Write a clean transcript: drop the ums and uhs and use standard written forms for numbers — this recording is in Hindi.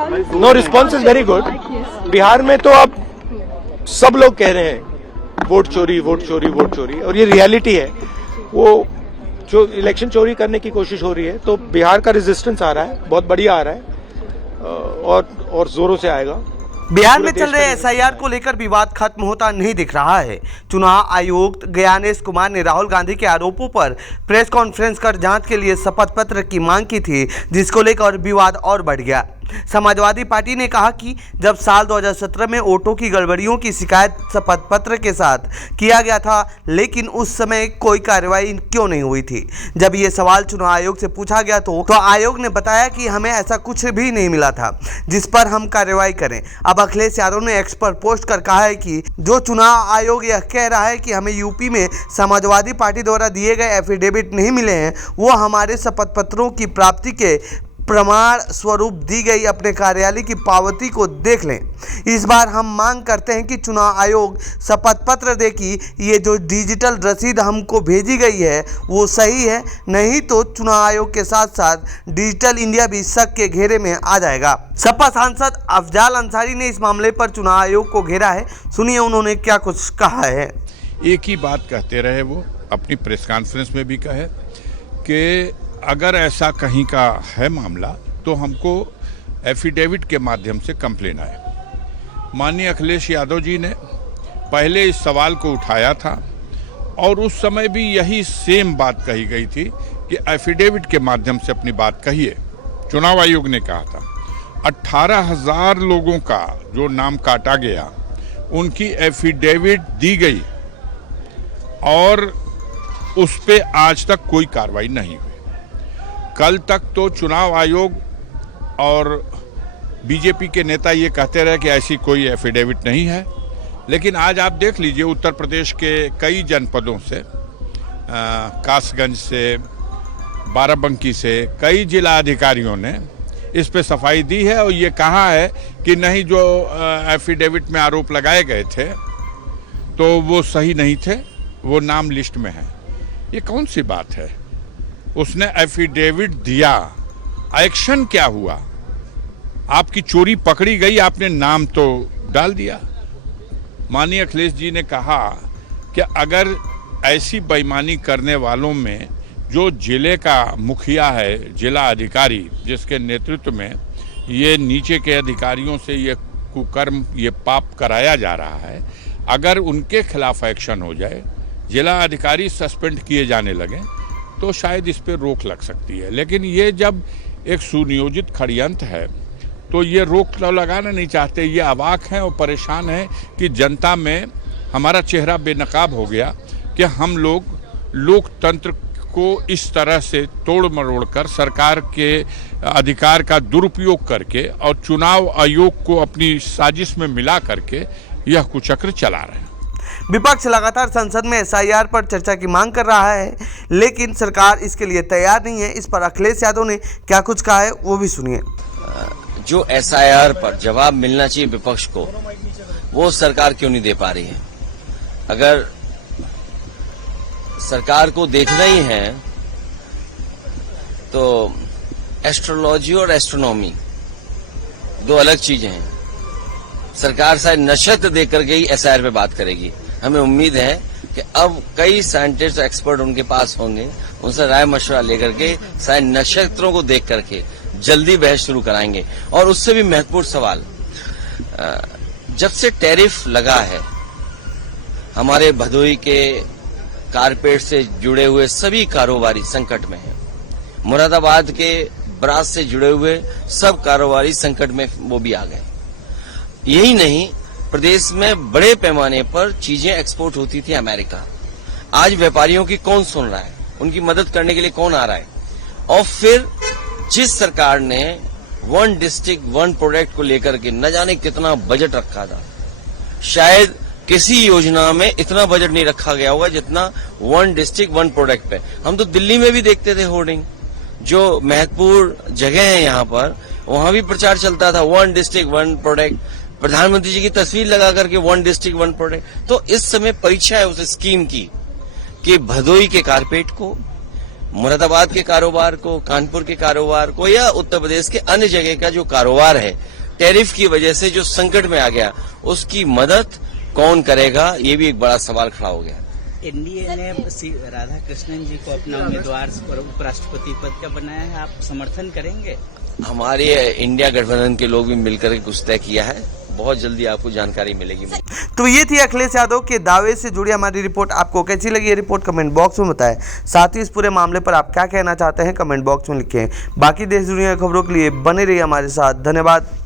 No response is very good. Bihar में तो अब सब लोग कह रहे हैं वोट चोरी वोट चोरी वोट चोरी, और ये रियलिटी है। वो जो इलेक्शन चोरी करने की कोशिश हो रही है, तो बिहार का रेजिस्टेंस आ रहा है, बहुत बढ़िया आ रहा है, और जोरों से आएगा। बिहार में चल रहे एसआईआर को लेकर विवाद खत्म होता नहीं दिख रहा है। चुनाव आयुक्त ज्ञानेश कुमार ने राहुल गांधी के आरोपों पर प्रेस कॉन्फ्रेंस कर जांच के लिए शपथ पत्र की मांग की थी, जिसको लेकर विवाद और बढ़ गया। समाजवादी पार्टी ने कहा कि जब साल 2017 में वोटों की गड़बड़ियों की शिकायत शपथ पत्र के साथ किया गया था, लेकिन उस समय कोई कार्रवाई क्यों नहीं हुई थी। जब ये सवाल चुनाव आयोग से पूछा गया तो आयोग ने बताया कि हमें ऐसा कुछ भी नहीं मिला था जिस पर हम कार्रवाई करें। अब अखिलेश यादव ने एक्स पर पोस्ट कर कहा है कि जो चुनाव आयोग यह कह रहा है कि हमें यूपी में समाजवादी पार्टी द्वारा दिए गए एफिडेविट नहीं मिले हैं, वो हमारे शपथ पत्रों की प्राप्ति के प्रमाण स्वरूप दी गई अपने कार्यालय की पावती को देख लें। इस बार हम मांग करते हैं कि चुनाव आयोग शपथ पत्र दे कि ये जो डिजिटल रसीद हमको भेजी गई है वो सही है, नहीं तो चुनाव आयोग के साथ साथ डिजिटल इंडिया भी शक के घेरे में आ जाएगा। सपा सांसद अफजाल अंसारी ने इस मामले पर चुनाव आयोग को घेरा है। सुनिए उन्होंने क्या कुछ कहा है। एक ही बात कहते रहे, वो अपनी प्रेस कॉन्फ्रेंस में भी कहे कि अगर ऐसा कहीं का है मामला तो हमको एफिडेविट के माध्यम से कंप्लेन आए। माननीय अखिलेश यादव जी ने पहले इस सवाल को उठाया था और उस समय भी यही सेम बात कही गई थी कि एफिडेविट के माध्यम से अपनी बात कहिए। चुनाव आयोग ने कहा था 18,000 लोगों का जो नाम काटा गया उनकी एफिडेविट दी गई और उस पे आज तक कोई कार्रवाई नहीं हुई। कल तक तो चुनाव आयोग और बीजेपी के नेता ये कहते रहे कि ऐसी कोई एफिडेविट नहीं है, लेकिन आज आप देख लीजिए उत्तर प्रदेश के कई जनपदों से, कासगंज से, बाराबंकी से कई जिला अधिकारियों ने इस पे सफाई दी है और ये कहा है कि नहीं, जो एफिडेविट में आरोप लगाए गए थे तो वो सही नहीं थे, वो नाम लिस्ट में है। ये कौन सी बात है? उसने एफिडेविट दिया, एक्शन क्या हुआ? आपकी चोरी पकड़ी गई, आपने नाम तो डाल दिया। माननीय अखिलेश जी ने कहा कि अगर ऐसी बेईमानी करने वालों में जो जिले का मुखिया है, जिला अधिकारी, जिसके नेतृत्व में ये नीचे के अधिकारियों से ये कुकर्म, ये पाप कराया जा रहा है, अगर उनके खिलाफ एक्शन हो जाए, जिला अधिकारी सस्पेंड किए जाने लगे तो शायद इस पे रोक लग सकती है। लेकिन ये जब एक सुनियोजित षड्यंत्र है तो ये रोक तो लगाना नहीं चाहते। ये अवाक हैं और परेशान हैं कि जनता में हमारा चेहरा बेनकाब हो गया कि हम लोग लोकतंत्र को इस तरह से तोड़ मरोड़ कर, सरकार के अधिकार का दुरुपयोग करके और चुनाव आयोग को अपनी साजिश में मिला करके यह कुचक्र चला रहे हैं। विपक्ष लगातार संसद में एसआईआर पर चर्चा की मांग कर रहा है, लेकिन सरकार इसके लिए तैयार नहीं है। इस पर अखिलेश यादव ने क्या कुछ कहा है वो भी सुनिए। जो एसआईआर पर जवाब मिलना चाहिए विपक्ष को, वो सरकार क्यों नहीं दे पा रही है? अगर सरकार को देखना ही है तो एस्ट्रोलॉजी और एस्ट्रोनॉमी दो अलग चीजें हैं। सरकार शायद नक्षत्र देख करके ही एसआईआर पे बात करेगी। हमें उम्मीद है कि अब कई साइंटिस्ट एक्सपर्ट उनके पास होंगे, उनसे राय मशवरा लेकर के शायद नक्षत्रों को देख करके जल्दी बहस शुरू कराएंगे। और उससे भी महत्वपूर्ण सवाल, जब से टैरिफ लगा है, हमारे भदोही के कारपेट से जुड़े हुए सभी कारोबारी संकट में हैं। मुरादाबाद के ब्रास से जुड़े हुए सब कारोबारी संकट में वो भी आ गए। यही नहीं, प्रदेश में बड़े पैमाने पर चीजें एक्सपोर्ट होती थी अमेरिका। आज व्यापारियों की कौन सुन रहा है? उनकी मदद करने के लिए कौन आ रहा है? और फिर जिस सरकार ने वन डिस्ट्रिक्ट वन प्रोडक्ट को लेकर के न जाने कितना बजट रखा था, शायद किसी योजना में इतना बजट नहीं रखा गया होगा जितना वन डिस्ट्रिक्ट वन प्रोडक्ट पे। हम तो दिल्ली में भी देखते थे होर्डिंग, जो महत्वपूर्ण जगह है यहाँ पर, वहां भी प्रचार चलता था वन डिस्ट्रिक्ट वन प्रोडक्ट, प्रधानमंत्री जी की तस्वीर लगा करके वन डिस्ट्रिक्ट वन प्रोडक्ट। तो इस समय परीक्षा है उस स्कीम की कि भदोही के कारपेट को, मुरादाबाद के कारोबार को, कानपुर के कारोबार को या उत्तर प्रदेश के अन्य जगह का जो कारोबार है टैरिफ की वजह से जो संकट में आ गया, उसकी मदद कौन करेगा, ये भी एक बड़ा सवाल खड़ा हो गया। एनडीए ने राधा कृष्णन जी को अपना उम्मीदवार उपराष्ट्रपति पद का बनाया है, आप समर्थन करेंगे? हमारे इंडिया गठबंधन के लोग भी मिलकर के कुछ तय किया है, बहुत जल्दी आपको जानकारी मिलेगी। तो ये थी अखिलेश यादव के दावे से जुड़ी हमारी रिपोर्ट। आपको कैसी लगी ये रिपोर्ट कमेंट बॉक्स में बताएं। साथ ही इस पूरे मामले पर आप क्या कहना चाहते हैं कमेंट बॉक्स में लिखें। बाकी देश दुनिया की खबरों के लिए बने रहिए हमारे साथ। धन्यवाद।